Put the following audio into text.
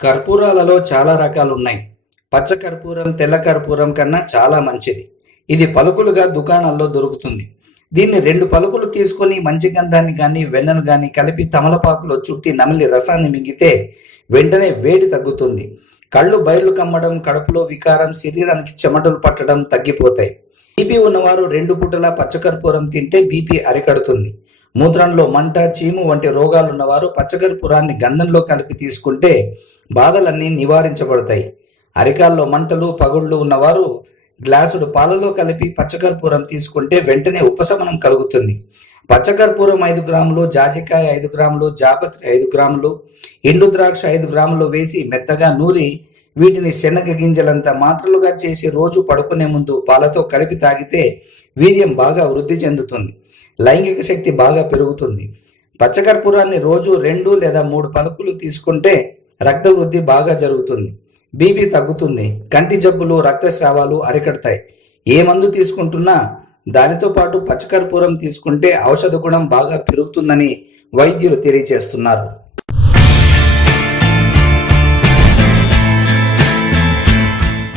కర్పూరాలలో చాలా రకాలున్నాయి. పచ్చ కర్పూరం, తెల్ల కర్పూరం కన్నా చాలా మంచిది. ఇది పలుకులుగా దుకాణాల్లో దొరుకుతుంది. దీన్ని 2 పలుకులు తీసుకొని మంచి గంధాన్ని గాని, వెన్నను గాని కలిపి తమలపాకులో చుట్టి నమిలి రసాన్ని మింగితే వెంటనే వేడి తగ్గుతుంది. కళ్ళు బయలు కమ్మడం, కడుపులో వికారం, శరీరానికి చెమటలు పట్టడం తగ్గిపోతాయి. బీపీ ఉన్నవారు 2 పూటలా పచ్చకర్పూరం తింటే బీపీ అరికడుతుంది. మూత్రంలో మంట, చీము వంటి రోగాలున్నవారు పచ్చకర్పూరాన్ని గంధంలో కలిపి తీసుకుంటే బాధలన్నీ నివారించబడతాయి. అరికాల్లో మంటలు, పగుళ్ళు ఉన్నవారు గ్లాసుడు పాలలో కలిపి పచ్చకర్పూరం తీసుకుంటే వెంటనే ఉపశమనం కలుగుతుంది. పచ్చకర్పూరం 5 గ్రాములు, జాజికాయ 5 గ్రాములు, జాపత్రి 5 గ్రాములు, ఎండు ద్రాక్ష 5 గ్రాములు వేసి మెత్తగా నూరి వీటిని శనగ గింజలంత మాత్రలుగా చేసి రోజు పడుకునే ముందు పాలతో కలిపి తాగితే వీర్యం బాగా వృద్ధి చెందుతుంది. లైంగిక శక్తి బాగా పెరుగుతుంది. పచ్చకర్పూరాన్ని రోజు 2 లేదా 3 పలుకులు తీసుకుంటే రక్త వృద్ధి బాగా జరుగుతుంది. బీపీ తగ్గుతుంది. కంటి జబ్బులు, రక్తస్రావాలు అరికడతాయి. ఏ మందు తీసుకుంటున్నా దానితో పాటు పచ్చకర్పూరం తీసుకుంటే ఔషధ గుణం బాగా పెరుగుతుందని వైద్యులు తెలియజేస్తున్నారు.